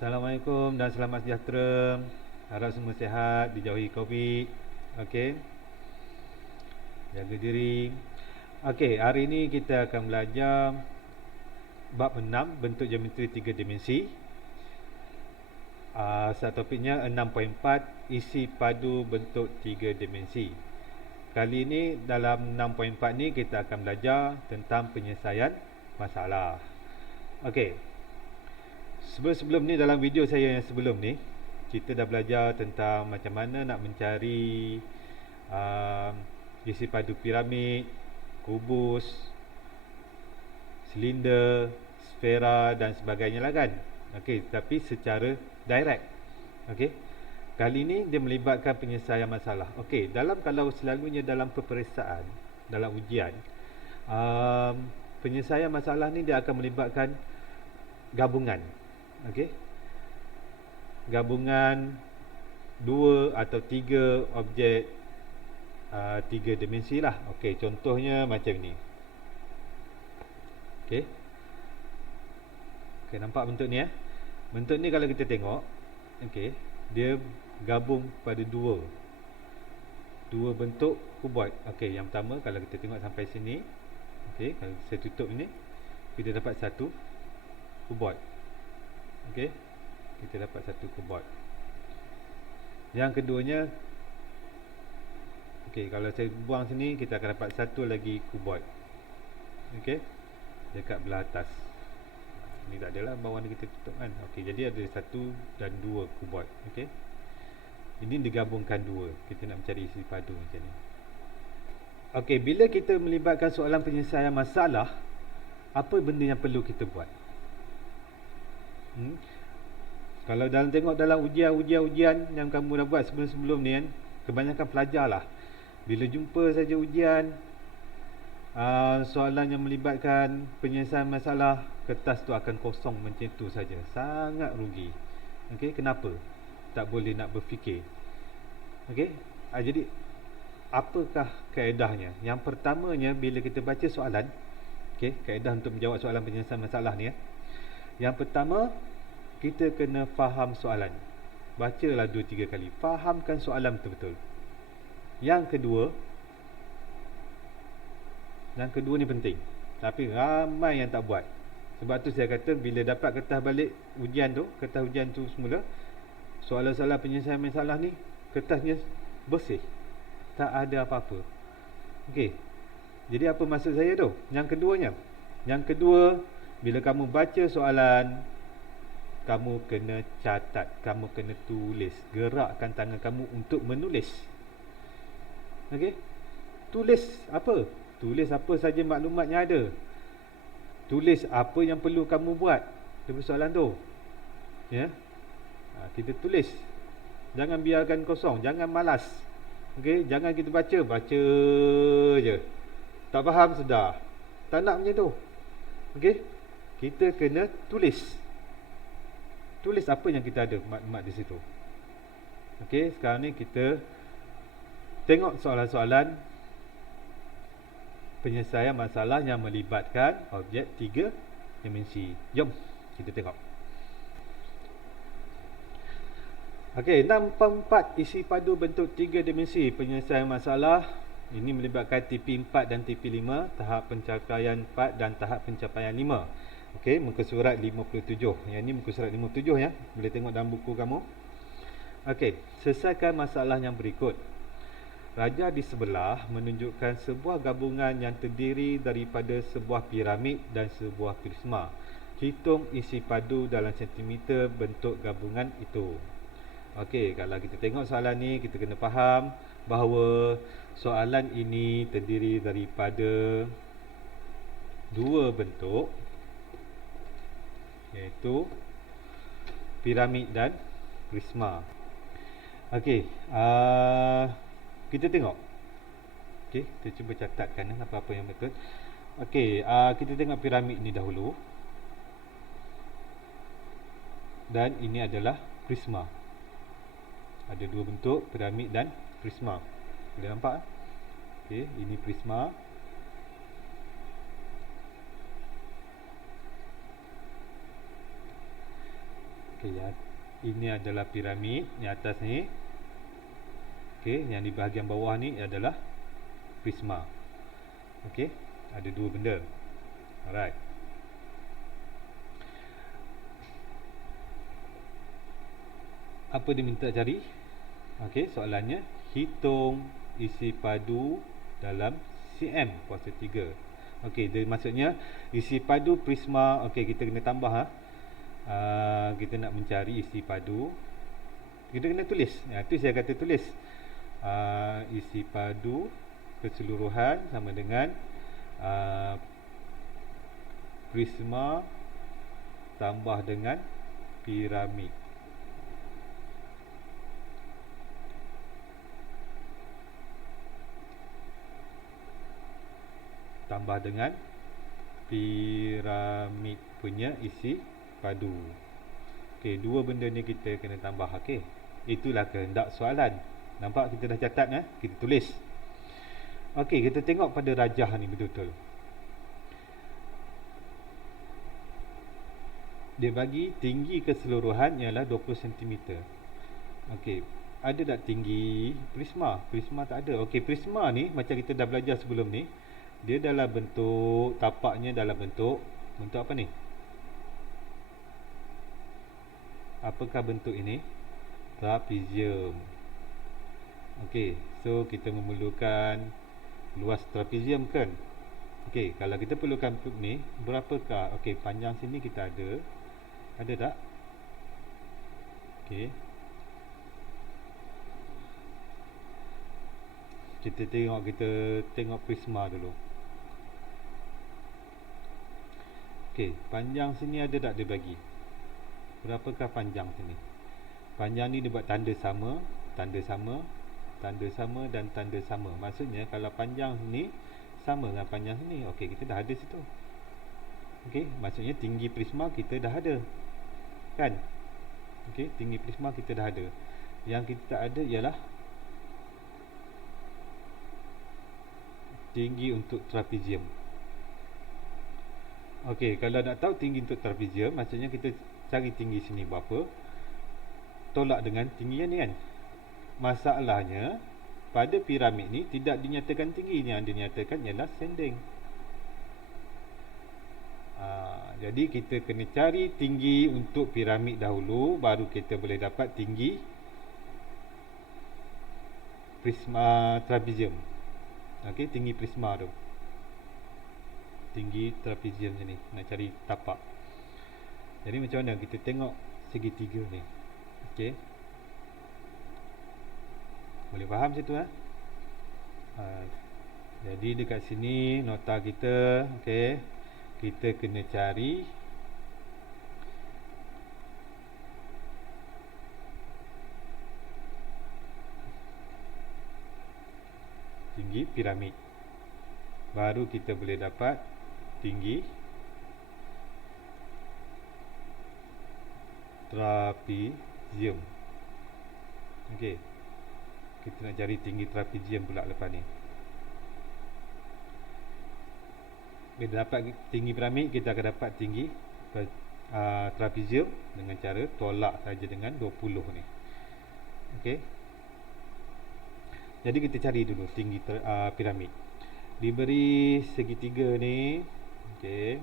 Assalamualaikum dan selamat sejahtera. Harap semua sihat, dijauhi Covid. Okey, jaga diri. Okey, hari ini kita akan belajar bab 6, bentuk geometri 3 dimensi. Topiknya 6.4, isi padu bentuk 3 dimensi. Kali ini dalam 6.4 ni kita akan belajar tentang penyelesaian masalah. Okey, sebelum ni, dalam video saya yang sebelum ni, kita dah belajar tentang macam mana nak mencari isi padu piramid, kubus, silinder, sfera dan sebagainya lah kan. Okey, tapi secara direct. Okey, kali ni dia melibatkan penyelesaian masalah. Okey, kalau selalunya dalam peperiksaan, dalam ujian, penyelesaian masalah ni dia akan melibatkan gabungan. Okey, gabungan 2 atau 3 objek 3 dimensi lah. Okey, contohnya macam ni. Okey, nampak bentuk ni bentuk ni kalau kita tengok, okey, dia gabung pada dua bentuk kuboid. Okey, yang pertama kalau kita tengok sampai sini, okey, kalau saya tutup ini, kita dapat satu kuboid. Okey, kita dapat satu kuboid. Yang keduanya, okey, kalau saya buang sini, kita akan dapat satu lagi kuboid. Okey, dekat belah atas. Ini tak adalah bawah ni kita tutup kan. Okey, jadi ada satu dan dua kuboid. Okey, ini digabungkan dua. Kita nak mencari isi padu macam ni. Okey, bila kita melibatkan soalan penyelesaian masalah, apa benda yang perlu kita buat? Kalau tengok dalam ujian-ujian yang kamu dah buat sebelum-sebelum ni kan, kebanyakan pelajar lah, bila jumpa saja ujian, soalan yang melibatkan penyelesaian masalah, kertas tu akan kosong macam tu saja. Sangat rugi. Okey, kenapa? Tak boleh nak berfikir. Okey, jadi apakah kaedahnya? Yang pertamanya, bila kita baca soalan, okey, kaedah untuk menjawab soalan penyelesaian masalah ni yang pertama, kita kena faham soalan. Bacalah 2-3 kali, fahamkan soalan betul-betul. Yang kedua ni penting, tapi ramai yang tak buat. Sebab tu saya kata, bila dapat kertas balik kertas ujian tu semula, soalan-soalan penyelesaian masalah ni, kertasnya bersih, tak ada apa-apa. Okey, jadi apa maksud saya tu? Yang kedua, bila kamu baca soalan, kamu kena catat, kamu kena tulis. Gerakkan tangan kamu untuk menulis. Okey, tulis apa? Tulis apa saja maklumat yang ada. Tulis apa yang perlu kamu buat daripada soalan tu. Ya, kita tulis. Jangan biarkan kosong, jangan malas. Okey, jangan kita baca je. Tak faham sudah. Tak nak macam tu. Okey, kita kena tulis. Tulis apa yang kita ada maklumat di situ. Okey, sekarang ni kita tengok soalan-soalan penyelesaian masalah yang melibatkan objek 3 dimensi. Jom kita tengok. Okey, 6.4, isi padu bentuk 3 dimensi penyelesaian masalah. Ini melibatkan TP4 dan TP5, tahap pencapaian 4 dan tahap pencapaian 5. Okey, muka surat 57. Yang ni muka surat 57 ya. Boleh tengok dalam buku kamu. Okey, selesaikan masalah yang berikut. Raja di sebelah menunjukkan sebuah gabungan yang terdiri daripada sebuah piramid dan sebuah prisma. Hitung isi padu dalam sentimeter bentuk gabungan itu. Okey, kalau kita tengok soalan ni, kita kena faham bahawa soalan ini terdiri daripada dua bentuk, iaitu piramid dan prisma. Okey, kita tengok. Okey, kita cuba catatkan apa-apa yang betul. Okey, kita tengok piramid ni dahulu. Dan ini adalah prisma. Ada dua bentuk, piramid dan prisma. Boleh nampak? Okey, ini prisma. Okey ya. Ini adalah piramid di atas ni. Okey, yang di bahagian bawah ni adalah prisma. Okey, ada dua benda. Alright. Apa dia minta cari? Okey, soalannya hitung isi padu dalam cm kuasa 3. Okey, dia maksudnya isi padu prisma. Okey, kita kena tambah kita nak mencari isi padu. Kita kena tulis. Itu saya kata tulis. Isi padu keseluruhan sama dengan prisma tambah dengan piramid. Tambah dengan piramid punya isi padu. Okey, dua benda ni kita kena tambah. Okey, itulah kehendak soalan. Nampak kita dah catat kita tulis. Okey, kita tengok pada rajah ni betul-betul. Dia bagi tinggi keseluruhan ialah 20 cm. Okey, ada tak tinggi prisma? Prisma tak ada. Okey, prisma ni macam kita dah belajar sebelum ni, dia dalam bentuk, tapaknya dalam bentuk apa ni? Apakah bentuk ini? Trapezium. Okey, so kita memerlukan luas trapezium kan? Okey, kalau kita perlukan ni, berapakah? Okey, panjang sini kita ada. Ada tak? Okey. Kita tengok prisma dulu. Okey, panjang sini ada tak dia bagi? Berapakah panjang sini? Panjang ni dia buat tanda sama, tanda sama, tanda sama dan tanda sama. Maksudnya kalau panjang sini sama dengan panjang sini. Okey, kita dah ada situ. Okey, maksudnya tinggi prisma kita dah ada. Kan? Okey, tinggi prisma kita dah ada. Yang kita tak ada ialah tinggi untuk trapezium. Okey, kalau nak tahu tinggi untuk trapezium, maksudnya kita cari tinggi sini berapa, tolak dengan tinggi yang ni kan. Masalahnya pada piramid ni tidak dinyatakan tinggi, yang dinyatakan ialah sending. Jadi kita kena cari tinggi untuk piramid dahulu, baru kita boleh dapat tinggi prisma trapezium. Okey, tinggi prisma tu, tinggi trapezium sini, nak cari tapak. Jadi macam mana kita tengok segitiga ni? Okey, boleh faham situ jadi dekat sini nota kita. Okey, kita kena cari tinggi piramid, baru kita boleh dapat tinggi trapezium. Okey, kita nak cari tinggi trapezium pula lepas ni. Bila dapat tinggi piramid, kita akan dapat tinggi trapezium dengan cara tolak saja dengan 20 ni. Okey, jadi kita cari dulu tinggi piramid. Diberi segitiga ni. Okey,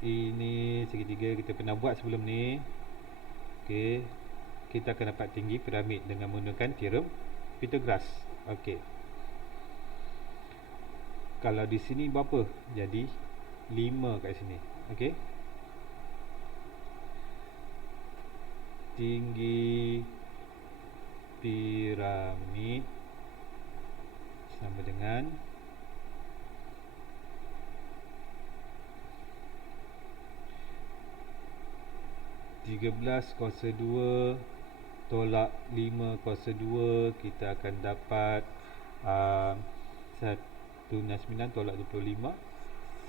ini segitiga kita pernah buat sebelum ni. Okey, kita akan dapat tinggi piramid dengan menggunakan teorem Pythagoras. Okey, kalau di sini berapa? Jadi 5 kat sini. Okey, tinggi piramid sama dengan 13 kuasa 2 tolak 5 kuasa 2, kita akan dapat 169 tolak 25,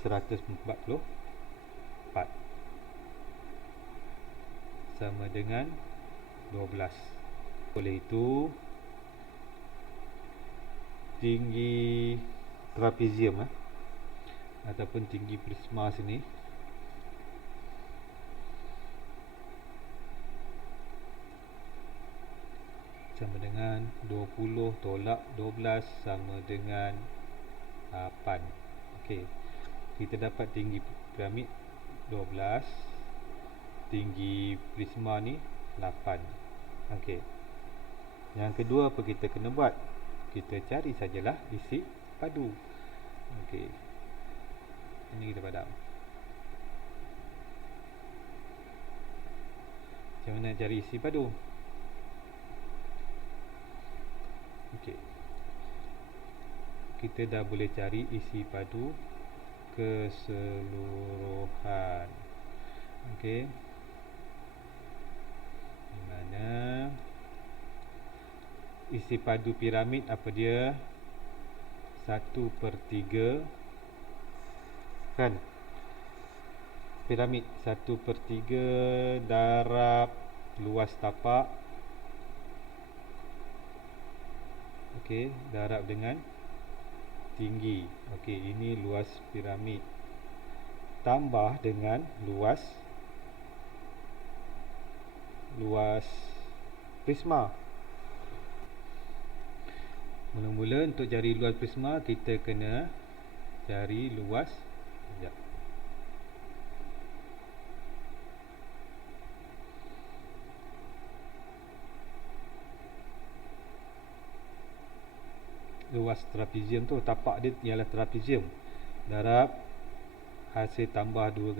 144 sama dengan 12. Oleh itu tinggi trapezium ataupun tinggi prisma sini sama dengan 20 tolak 12 sama dengan 8. Okey, kita dapat tinggi piramid 12, tinggi prisma ni 8. Okey, yang kedua apa kita kena buat? Kita cari sajalah isi padu. Okey, ini kita padam. Macam mana cari isi padu? Okey, kita dah boleh cari isi padu keseluruhan. Okey, di mana isi padu piramid apa dia? 1/3 kan? Piramid 1/3 darab luas tapak. Okey, darab dengan tinggi. Okey, ini luas piramid tambah dengan luas prisma. Mula-mula untuk cari luas prisma kita kena cari luas. Sekejap. Luas trapezium tu, tapak dia ialah trapezium. Darab hasil tambah 2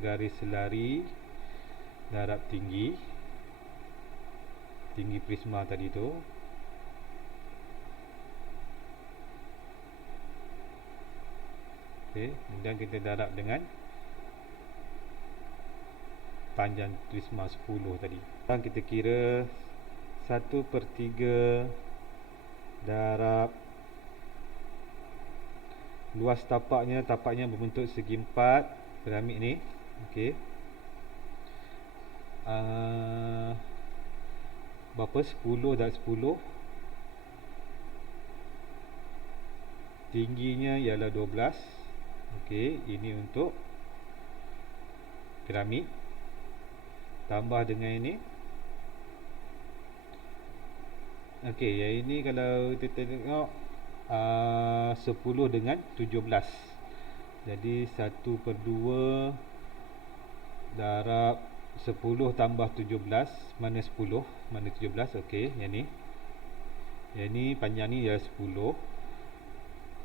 garis lari darab tinggi prisma tadi tu. Okey, kemudian kita darab dengan panjang prisma 10 tadi. Sekarang kita kira 1/3 darab luas tapaknya berbentuk segi 4 piramid ni. Okey, berapa? 10 darab 10. Tingginya ialah 12. Okey, ini untuk piramid. Tambah dengan ini. Okey, yang ini kalau kita tengok 10 dengan 17. Jadi 1/2 darab 10 tambah 17 mana 10 mana 17. Okey, yang ni panjang ni ialah 10.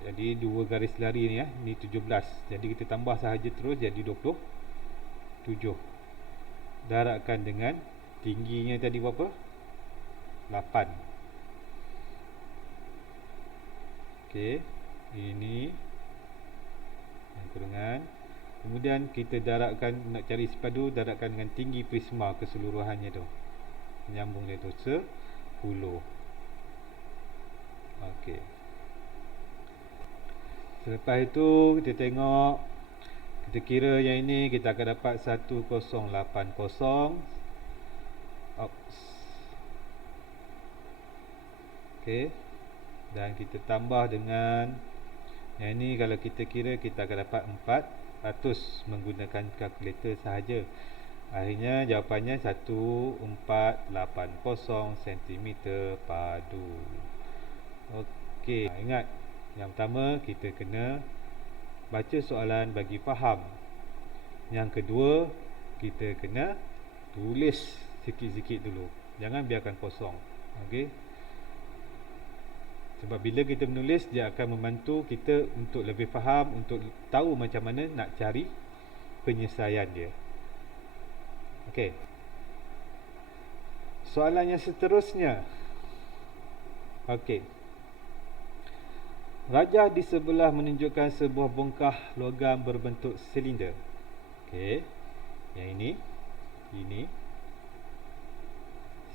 Jadi 2 garis lari ni ni 17. Jadi kita tambah sahaja terus jadi 27. Darabkan dengan tingginya tadi berapa? 8. Okey, ini yang kurungan. Kemudian kita darabkan, nak cari isi padu, darabkan dengan tinggi prisma keseluruhannya tu. Menyambung dia tu 10. Okey. Selepas itu kita tengok, kita kira yang ini kita akan dapat 1080. Okey, dan kita tambah dengan yang ini. Kalau kita kira kita akan dapat 400 menggunakan kalkulator sahaja. Akhirnya jawapannya 1480 cm padu. Okey, ingat yang pertama kita kena baca soalan bagi faham. Yang kedua, kita kena tulis sikit-sikit dulu. Jangan biarkan kosong. Okey. Sebab bila kita menulis, dia akan membantu kita untuk lebih faham, untuk tahu macam mana nak cari penyelesaian dia. Okey. Soalan yang seterusnya. Okey. Rajah di sebelah menunjukkan sebuah bongkah logam berbentuk silinder. Okey. Yang ini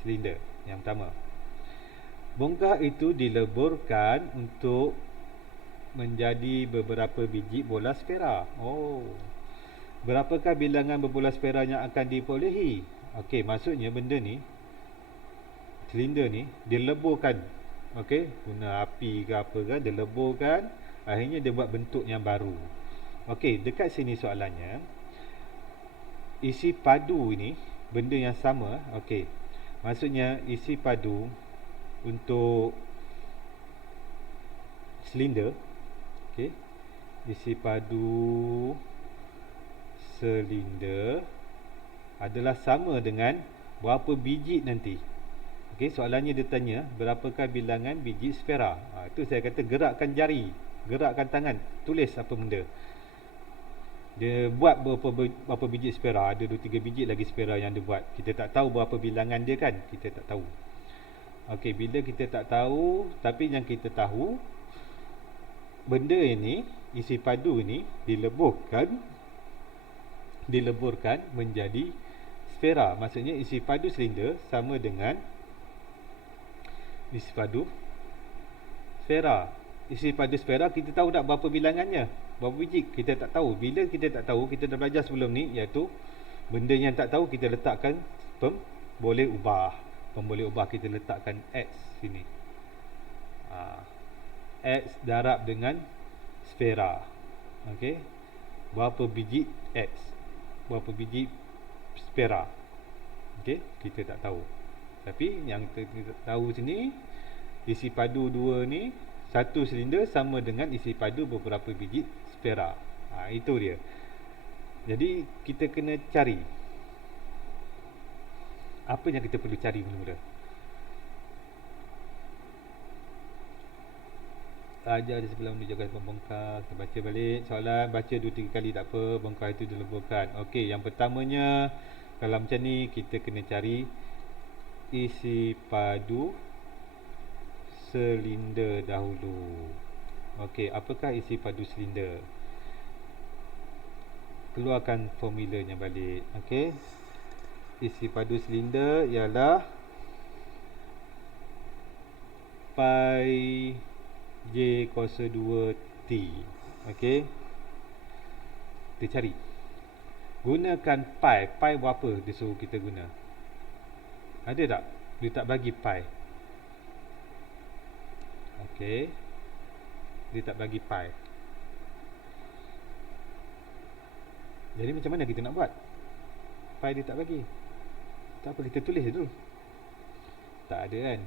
silinder yang pertama. Bongkah itu dileburkan untuk menjadi beberapa biji bola sfera. Oh. Berapakah bilangan berbola sfera yang akan diperolehi? Okey, maksudnya benda ni, silinder ni dileburkan. Okey, guna api ke apa kan, dia leburkan, akhirnya dia buat bentuk yang baru. Okey, dekat sini soalannya, isi padu ini benda yang sama. Okey, maksudnya isi padu untuk silinder. Okey, isi padu silinder adalah sama dengan berapa biji nanti. Okey, soalannya dia tanya berapakah bilangan biji sfera. Itu saya kata gerakkan jari, gerakkan tangan, tulis apa benda. Dia buat berapa biji sfera, ada 2-3 biji lagi sfera yang dia buat. Kita tak tahu berapa bilangan dia kan, kita tak tahu. Okey, bila kita tak tahu, tapi yang kita tahu benda ini, isi padu ini dileburkan menjadi sfera. Maksudnya isi padu silinder sama dengan isi padu sfera. Isi padu sfera kita tahu tak berapa bilangannya, berapa biji, kita tak tahu. Bila kita tak tahu, kita dah belajar sebelum ni, iaitu benda yang tak tahu kita letakkan pemboleh ubah. Pemboleh ubah kita letakkan X sini. X darab dengan sfera. Okey, berapa biji X, berapa biji sfera. Okey, kita tak tahu. Tapi yang kita tahu sini, isi padu dua ni, satu silinder sama dengan isi padu beberapa biji sfera. Itu dia. Jadi kita kena cari apa yang kita perlu cari mula-mula. Ajar di sebelum dijaga membongkar. Kita baca balik soalan, baca 2-3 kali tak apa, bongkar itu dileburkan. Okey, yang pertamanya, kalau macam ni kita kena cari isi padu silinder dahulu. Okey, apakah isi padu silinder? Keluarkan formulanya balik. Okey, isi padu silinder ialah pi J kuasa 2T. Okey, kita cari. Gunakan pi. Pi berapa dia suruh kita guna? Ada tak? Dia tak bagi pi. Okey, dia tak bagi pi. Jadi macam mana kita nak buat? Pi dia tak bagi. Tak apa, kita tulis dulu. Tak ada kan?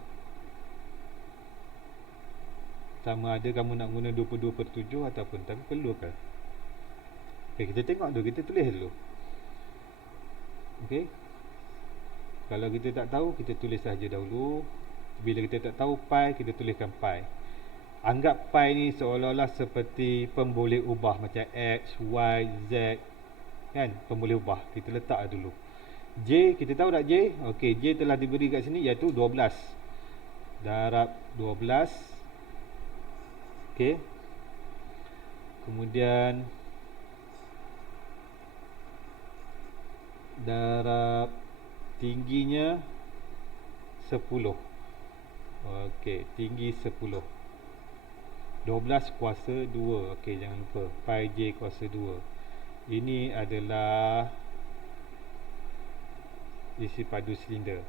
Sama ada kamu nak guna 22/7 ataupun tak perlu ke? Okay, kita tengok dulu, kita tulis dulu. Okey, kalau kita tak tahu, kita tulis saja dahulu. Bila kita tak tahu pi, kita tuliskan pi. Anggap pi ni seolah-olah seperti pemboleh ubah macam X, Y, Z kan, pemboleh ubah. Kita letak dulu. J, kita tahu tak J? Okey, J telah diberi kat sini iaitu 12 darab 12. Okey, kemudian darab tingginya 10. Okey, tinggi 10. 12 kuasa 2. Okey, jangan lupa pi J kuasa 2. Ini adalah isi padu silinder.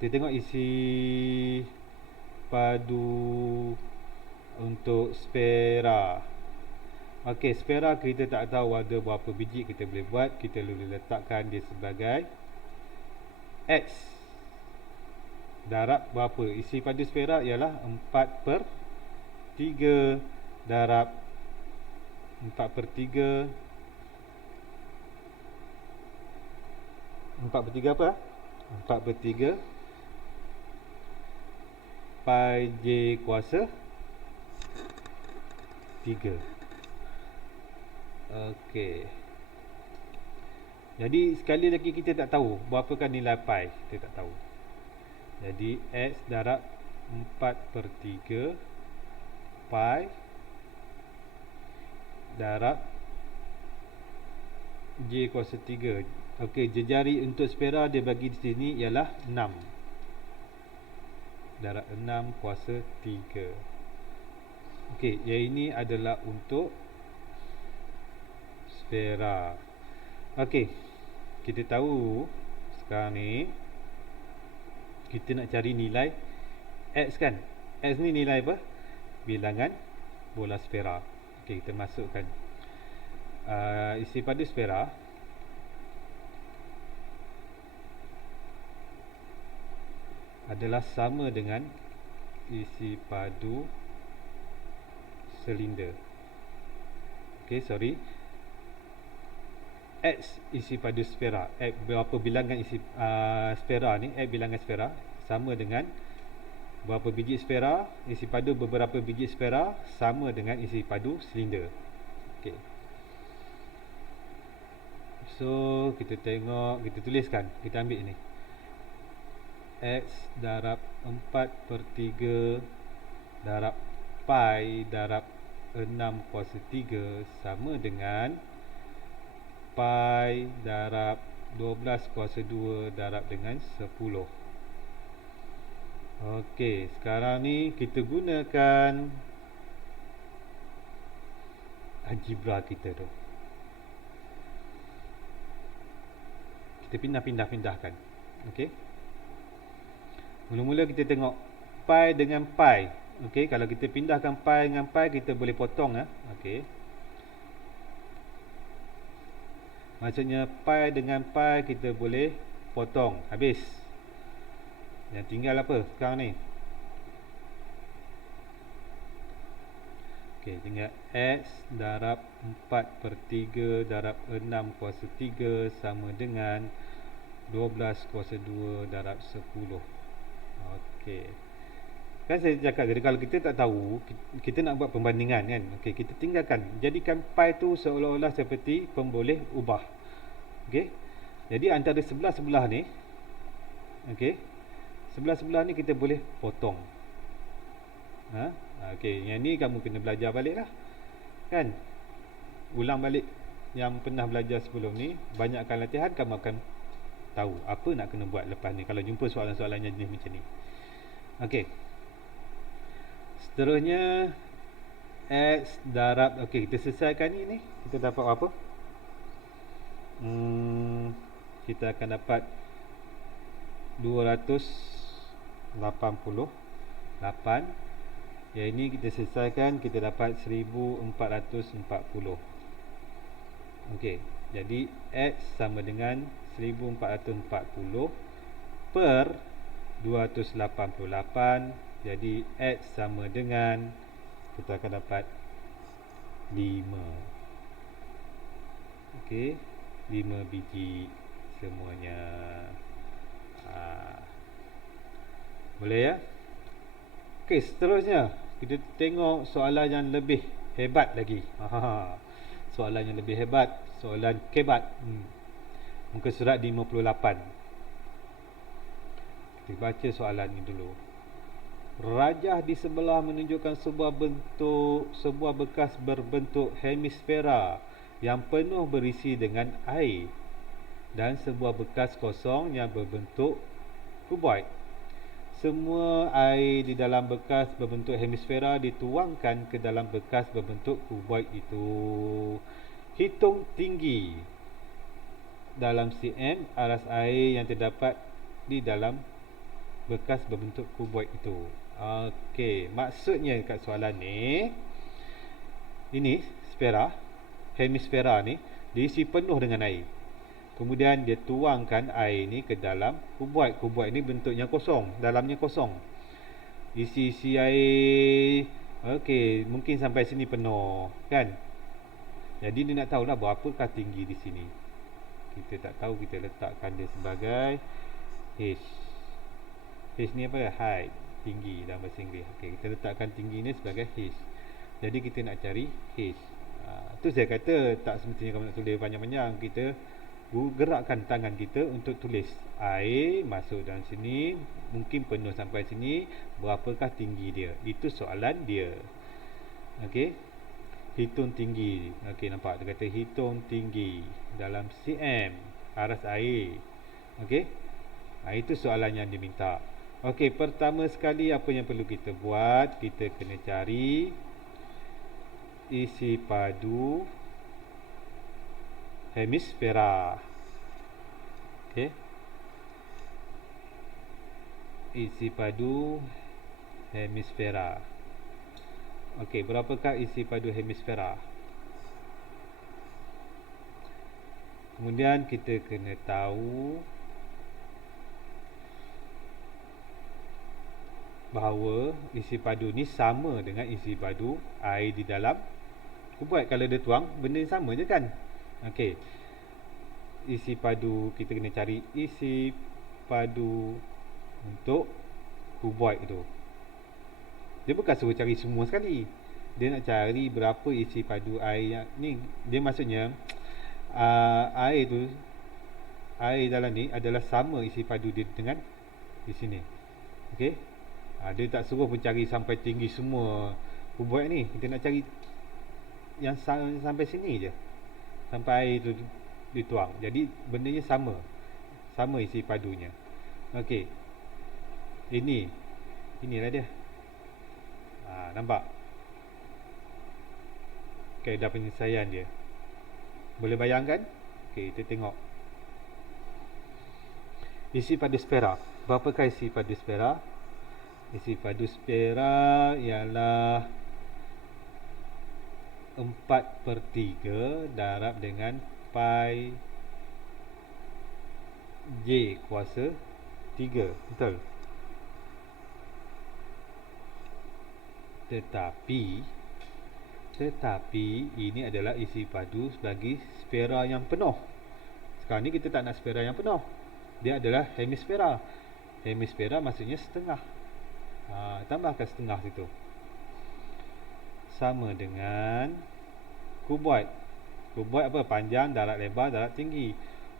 Kita tengok isi padu untuk sfera. Okey, sfera kita tak tahu ada berapa biji kita boleh buat. Kita boleh letakkan dia sebagai X darab berapa? Isi padu sfera ialah 4/3 darab 4/3 apa? 4/3 pi J kuasa 3. Okey, jadi sekali lagi kita tak tahu berapakah nilai pi. Kita tak tahu. Jadi X darab 4/3 pi darab J kuasa 3. Okey, jejari untuk sfera dia bagi di sini ialah 6 darab 6 kuasa 3. Okey, yang ini adalah untuk sfera. Okey, kita tahu sekarang ni kita nak cari nilai X kan. X ni nilai apa? Bilangan bola sfera. Okey, kita masukkan isi padu sfera adalah sama dengan isi padu silinder. Okey, sorry. X isi padu sfera, X berapa bilangan isi sfera ni, X bilangan sfera sama dengan berapa biji sfera, isi padu beberapa biji sfera sama dengan isi padu silinder. Okey. So, kita tengok, kita tuliskan, kita ambil ni. X darab 4/3 darab pi darab 6/3 sama dengan pi darab 12/2 darab dengan 10. Okey, sekarang ni kita gunakan algebra kita tu. Kita pindah-pindahkan. Okey. Mula-mula kita tengok pi dengan pi. Okey, kalau kita pindahkan pi dengan pi, kita boleh potong Okey. Maksudnya pi dengan pi kita boleh potong, habis. Yang tinggal apa sekarang ni? Okey, tinggal X darab 4/3 darab 6/3 sama dengan 12/2 darab 10. Okey. Kan saya cakap tadi, kalau kita tak tahu, kita nak buat pembandingan kan. Okey, kita tinggalkan. Jadikan pi tu seolah-olah seperti pemboleh ubah. Okey. Jadi antara sebelah-sebelah ni, okey, sebelah-sebelah ni kita boleh potong. Okey, yang ni kamu kena belajar balik lah. Kan? Ulang balik yang pernah belajar sebelum ni, banyakkan latihan, kamu akan tahu apa nak kena buat lepas ni kalau jumpa soalan-soalan yang jenis macam ni. Okey. Seterusnya X darab, okey, kita selesaikan ni. Kita dapat apa? Kita akan dapat 288. Yang ini kita selesaikan, kita dapat 1440. Okey, jadi X sama dengan 1440 per 288. Jadi X sama dengan, kita akan dapat 5. Okey, 5 biji semuanya. Boleh ya? Okey, seterusnya kita tengok soalan yang lebih hebat lagi. Soalan yang lebih hebat, soalan kebat. Muka surat 58. Kita baca soalan ni dulu. Rajah di sebelah menunjukkan sebuah bekas berbentuk hemisfera yang penuh berisi dengan air dan sebuah bekas kosong yang berbentuk kuboid. Semua air di dalam bekas berbentuk hemisfera dituangkan ke dalam bekas berbentuk kuboid itu. Hitung tinggi dalam cm aras air yang terdapat di dalam bekas berbentuk kuboid itu. Okey, maksudnya kat soalan ni, ini sfera, hemisfera ni diisi penuh dengan air. Kemudian dia tuangkan air ni ke dalam kuboid. Kuboid ni bentuknya kosong, dalamnya kosong. Isi air, okey, mungkin sampai sini penuh, kan? Jadi dia nak tahulah berapakah tinggi di sini. Kita tak tahu, kita letakkan dia sebagai H. H ni apa? Height, tinggi dalam bahasa Inggeris. Okey, kita letakkan tinggi ni sebagai H. Jadi kita nak cari H. Tu saya kata tak semestinya kamu nak tulis panjang-panjang. Kita gerakkan tangan kita untuk tulis. Air masuk dalam sini, mungkin penuh sampai sini, berapakah tinggi dia? Itu soalan dia. Okey, hitung tinggi. Okey, nampak dia kata hitung tinggi dalam cm aras air. Okey, itu soalan yang diminta. Okey, pertama sekali apa yang perlu kita buat? Kita kena cari isi padu hemisfera. Okey, isi padu hemisfera. Okey, berapakah isi padu hemisfera? Kemudian kita kena tahu bahawa isi padu ni sama dengan isi padu air di dalam kubat. Kalau dia tuang, benda ni sama je kan? Okey. Isi padu, kita kena cari isi padu untuk kubat tu. Dia bukan suruh cari semua sekali. Dia nak cari berapa isi padu air yang ni. Dia maksudnya air tu, air dalam ni adalah sama isi padu dia dengan di sini. Okey. Dia tak suruh pun cari sampai tinggi semua kubat ni. Kita nak cari yang sampai sini je, sampai air tu dituang. Jadi bendanya sama, sama isi padunya. Okey, inilah dia. Nampak kaedah penyelesaian dia. Boleh bayangkan? Okey, kita tengok isi padu spera. Berapakah isi padu spera? Isi padu spera ialah 4/3 darab dengan pi J kuasa 3. Betul? Tetapi ini adalah isi padu bagi spera yang penuh. Sekarang ni kita tak nak spera yang penuh. Dia adalah hemisfera. Hemisfera maksudnya setengah. Tambahkan setengah situ. Sama dengan kubat. Kubat apa? Panjang darab lebar darab tinggi.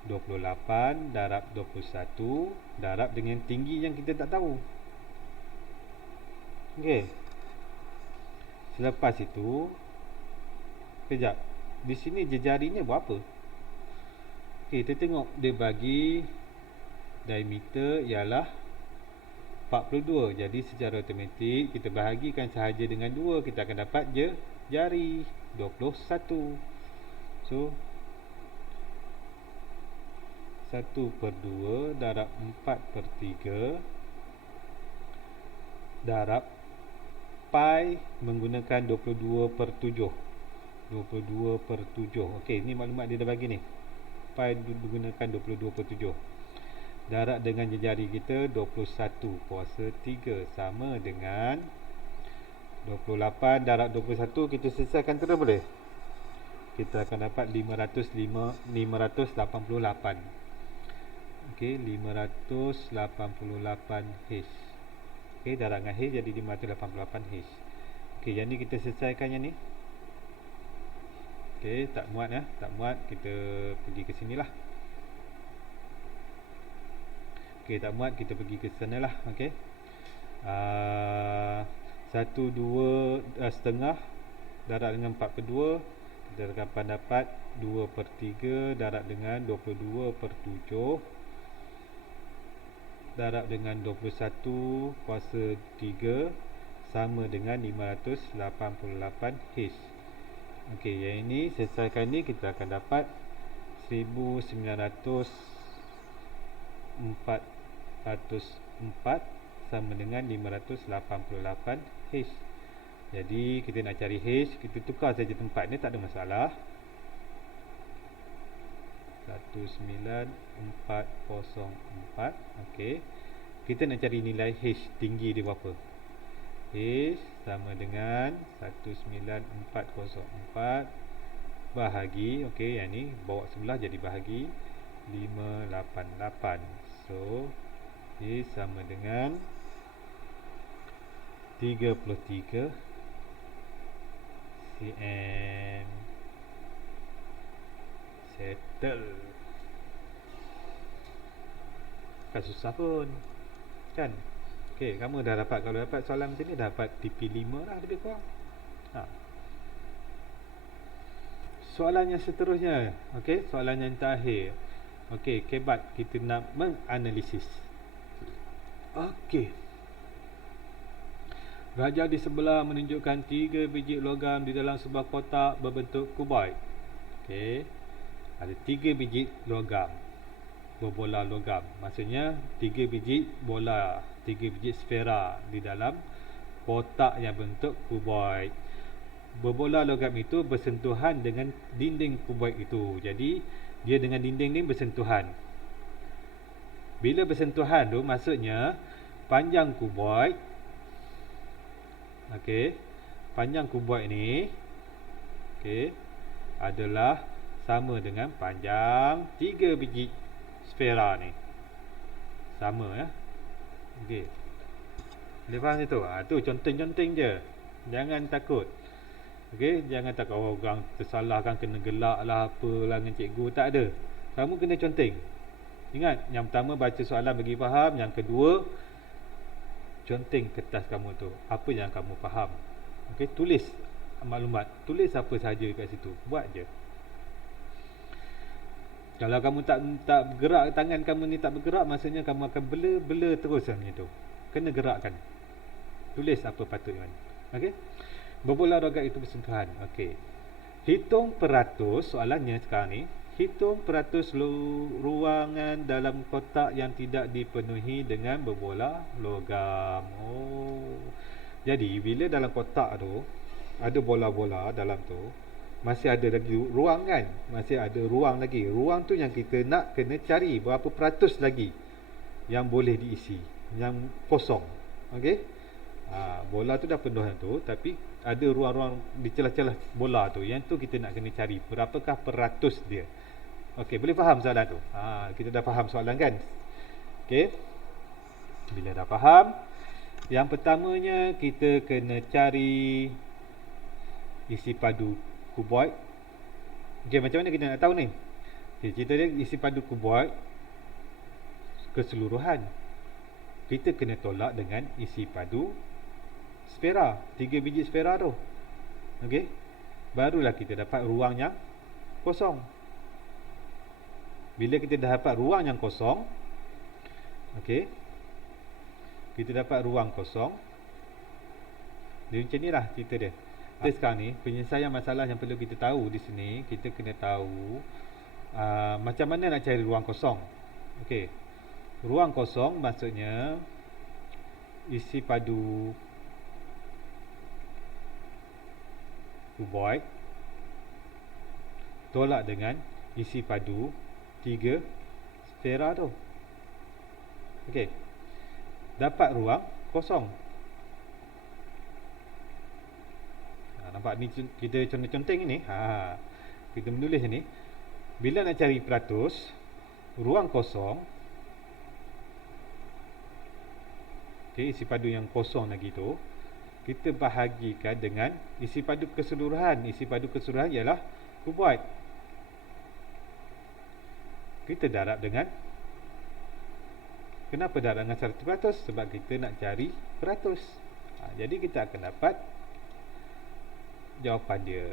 28 darab 21 darab dengan tinggi yang kita tak tahu. Okey. Selepas itu, kejap. Di sini jejarinya berapa? Okey, kita tengok dia bagi diameter ialah 42. Jadi secara automatik kita bahagikan sahaja dengan 2, kita akan dapat jari 21. So 1/2 darab 4/3 darab pi menggunakan 22/7. 22/7. Okey, ni maklumat dia dah bagi ni. Pi menggunakan 22/7. Darab dengan jari kita 21 kuasa 3 sama dengan 28 darab 21. Kita selesaikan terus boleh? Kita akan dapat 588. Okey, 588 H. Okey, darab dengan H jadi 588 H. Okey, yang ni kita selesaikan yang ni. Okey, tak muat ya, tak muat, kita pergi ke sinilah. Okey, tak muat, kita pergi ke sana lah. Okey. 1, 2 setengah darab dengan 4/2, kita akan dapat 2/3 darab dengan 22/7 darab dengan 21 kuasa 3 sama dengan 588 H. Okey, yang ini selesaikan ni, kita akan dapat 1904 sama dengan 588 H. Jadi kita nak cari H, kita tukar saja tempat ni, tak ada masalah. 19404. Okey. Kita nak cari nilai H tinggi dia berapa? H sama dengan 19404 bahagi, okey, yang ni bawa sebelah jadi bahagi 588. So H sama dengan 33 cm. Settle. Kan susah pun, kan? Okey, kamu dah dapat, kalau dapat soalan macam ni dah dapat TP5 lah lebih kurang. Soalan yang seterusnya, okey, soalan yang terakhir. Okey, kebat kita nak menganalisis. Okey. Raja di sebelah menunjukkan 3 biji logam di dalam sebuah kotak berbentuk kuboid. Okey. Ada 3 biji logam, berbola logam. Maksudnya 3 biji bola, 3 biji sfera di dalam kotak yang bentuk kuboid. Berbola logam itu bersentuhan dengan dinding kuboid itu. Jadi dia dengan dinding ni bersentuhan. Bila bersentuhan tu maksudnya panjang kuboid, okey, panjang kuboid ni, okey, adalah sama dengan panjang 3 biji sfera ni. Sama ya. Okey. Boleh faham tu? Tu conteng-conteng je. Jangan takut. Okey, jangan takut orang tersalahkan kena gelak lah apalah dengan cikgu, tak ada. Kamu kena conteng. Ingat, yang pertama baca soalan bagi faham, yang kedua conteng kertas kamu tu. Apa yang kamu faham. Okey, tulis maklumat. Tulis apa sahaja kat situ. Buat je. Kalau kamu tak bergerak, tangan kamu ni tak bergerak, maksudnya kamu akan bela terus macam tu. Kena gerakkan. Tulis apa patutnya. Okey. Berbola rogam itu bersentuhan. Okey. Hitung peratus, soalannya sekarang ni, hitung peratus ruangan dalam kotak yang tidak dipenuhi dengan berbola logam. Oh. Jadi bila dalam kotak tu ada bola-bola dalam tu, masih ada lagi ruang kan? Masih ada ruang lagi. Ruang tu yang kita nak kena cari berapa peratus lagi yang boleh diisi, yang kosong. Okey? Bola tu dah penuh tu, tapi ada ruang-ruang di celah-celah bola tu. Yang tu kita nak kena cari berapakah peratus dia. Okey, boleh faham soalan tu? Kita dah faham soalan kan? Okey. Bila dah faham, yang pertamanya kita kena cari isi padu kuboid. Okey, macam mana kita nak tahu ni? Okay, cerita dia isi padu kuboid keseluruhan. Kita kena tolak dengan isi padu sfera, 3 biji sfera tu. Okey. Barulah kita dapat ruang yang kosong. Bila kita dah dapat ruang yang kosong, okey, kita dapat ruang kosong. Dia macam ni lah cerita dia. Sekarang ni penyelesaian masalah yang perlu kita tahu di sini, kita kena tahu macam mana nak cari ruang kosong. Okey. Ruang kosong maksudnya isi padu kuboid tolak dengan isi padu 3 sfera tu. Okey. Dapat ruang kosong. Nampak ni kita conteng ni. Kita menulis ni. Bila nak cari peratus ruang kosong, okey, isi padu yang kosong lagi tu kita bahagikan dengan isi padu keseluruhan. Isi padu keseluruhan ialah kuboid. Kita darab dengan, kenapa darab dengan 100%? Sebab kita nak cari peratus. Jadi kita akan dapat jawapan dia.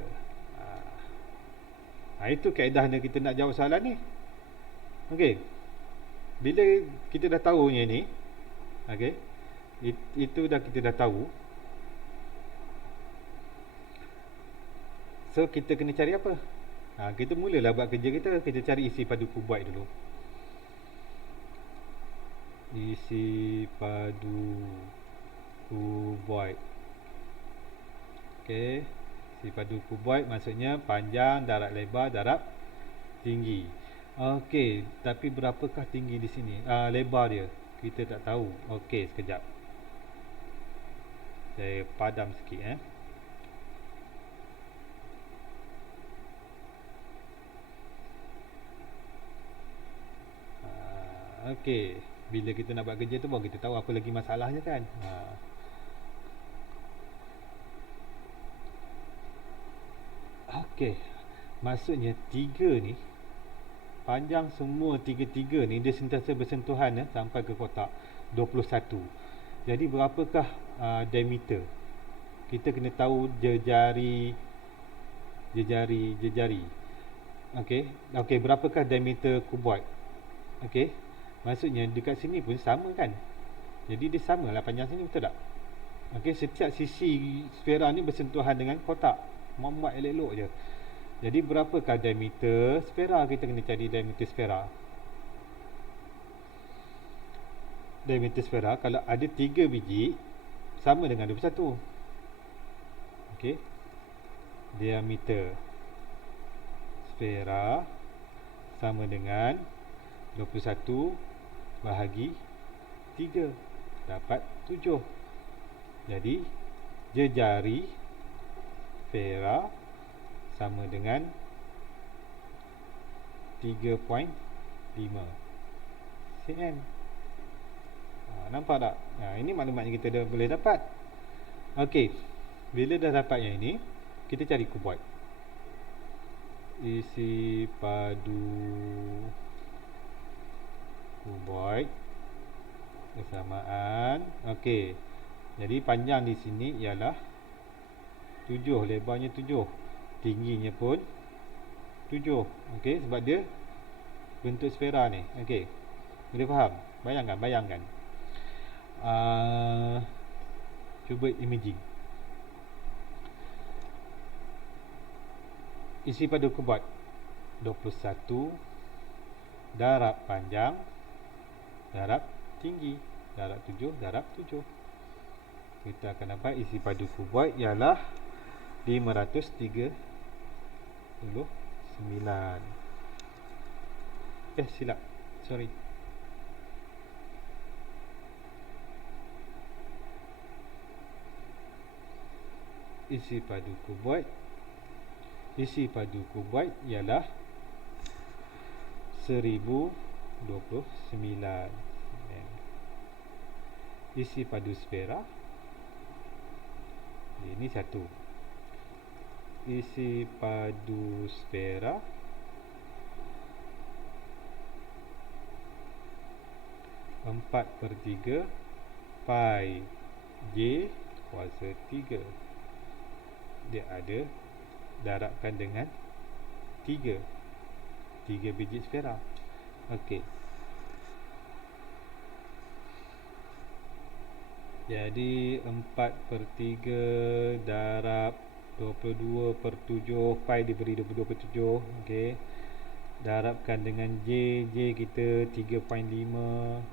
Itu kaedahnya kita nak jawab soalan ni. Okey. Bila kita dah tahu ni, okey, itu dah kita dah tahu. So kita kena cari apa? Kita mulalah buat kerja kita. Kita cari isi padu kuboid dulu. Isi padu kuboid. Okey. Isi padu kuboid maksudnya panjang, darab lebar, darab tinggi. Okey, tapi berapakah tinggi di sini? Lebar dia kita tak tahu. Okey, sekejap. Saya padam sikit Okey, bila kita nak buat kerja tu baru kita tahu apa lagi masalahnya kan. Okey. Maksudnya 3 ni panjang semua tiga-tiga ni dia sentiasa bersentuhan sampai ke kotak 21. Jadi berapakah diameter? Kita kena tahu jejari. Okey, berapakah diameter kuboid? Okey. Maksudnya dekat sini pun sama kan? Jadi dia samalah panjang sini, betul tak? Okey, setiap sisi sfera ni bersentuhan dengan kotak. Buat elok-elok je. Jadi berapakah diameter sfera? Kita kena cari diameter sfera. Diameter sfera kalau ada 3 biji sama dengan 21. Okey. diameter sfera sama dengan 21 bahagi 3 dapat 7. Jadi jejari sfera sama dengan 3.5 cm. Nampak tak? Ini maklumat yang kita dah boleh dapat. Okey, bila dah dapat yang ini, kita cari kuboid. Isi padu kuboid kesamaan. Okey, jadi panjang di sini ialah 7, lebarnya 7, tingginya pun 7. Okey, sebab dia bentuk sfera ni. Okey, boleh faham? Bayangkan. Cuba imaging. Isi padu kuboid 21, darab panjang, darab tinggi, darab 7, darab 7. Kita akan dapat isi padu kuboid ialah 539. Silap. Sorry. Isi padu kuboid ialah 1029. Isi padu sfera, ini satu. Isi padu sfera 4/3 pi j kuasa 3. Dia ada darabkan dengan 3 biji sfera. Okey, jadi 4/3 darab 22/7 pi diberi 22/7. Okey, darabkan dengan j kita 3.5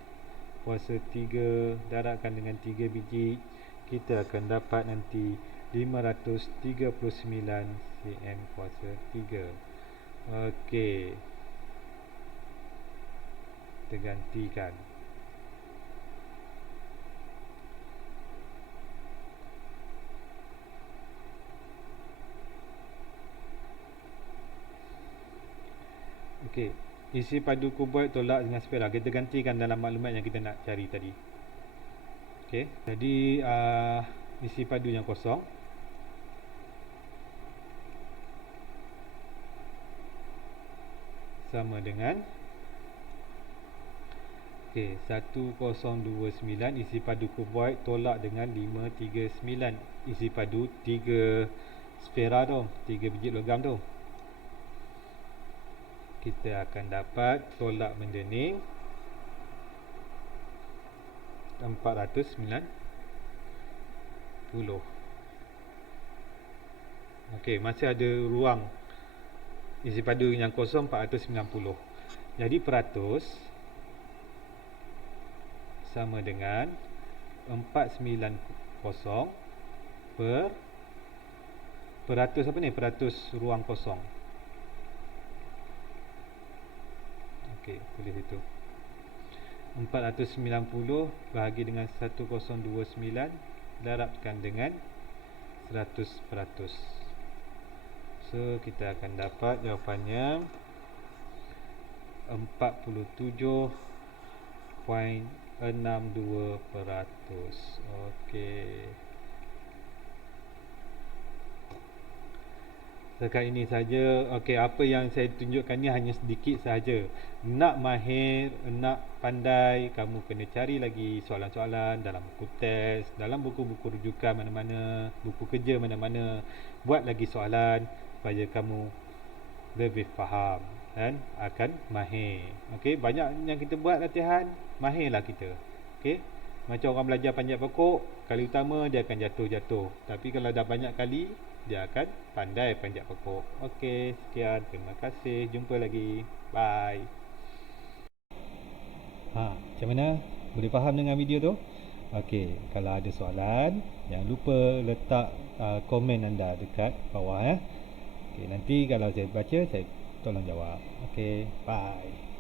kuasa 3, darabkan dengan 3 biji, kita akan dapat nanti 539 cm kuasa 3. Okey, kita gantikan. Okey, isi padu kuboid tolak dengan sfera, kita gantikan dalam maklumat yang kita nak cari tadi. Okey, jadi isi padu yang kosong sama dengan 1029 isi padu kuboid tolak dengan 539 isi padu 3 sfera tu, 3 biji logam tu. Kita akan dapat tolak mendening 490. Okey, masih ada ruang isi padu yang kosong 490. Jadi peratus sama dengan 490 peratus apa ni? Peratus ruang kosong. Okey, tulis itu. 490 bahagi dengan 1029 darabkan dengan 100%. So, kita akan dapat jawapannya 47.62%. Okey. Setakat ini saja. Okey, apa yang saya tunjukkan ni hanya sedikit sahaja. Nak mahir, nak pandai, kamu kena cari lagi soalan-soalan dalam buku test, dalam buku-buku rujukan mana-mana, buku kerja mana-mana. Buat lagi soalan supaya kamu lebih faham dan akan mahir. Okey, banyak yang kita buat latihan, mahirlah kita. Okey, macam orang belajar panjat pokok, kali utama dia akan jatuh-jatuh. Tapi kalau dah banyak kali, dia akan pandai panjat pokok. Okey, sekian. Terima kasih. Jumpa lagi. Bye. Macam mana? Boleh faham dengan video tu? Okey, kalau ada soalan, jangan lupa letak komen anda dekat bawah ya. Okey, nanti kalau saya baca, saya tolong jawab. Okey, bye.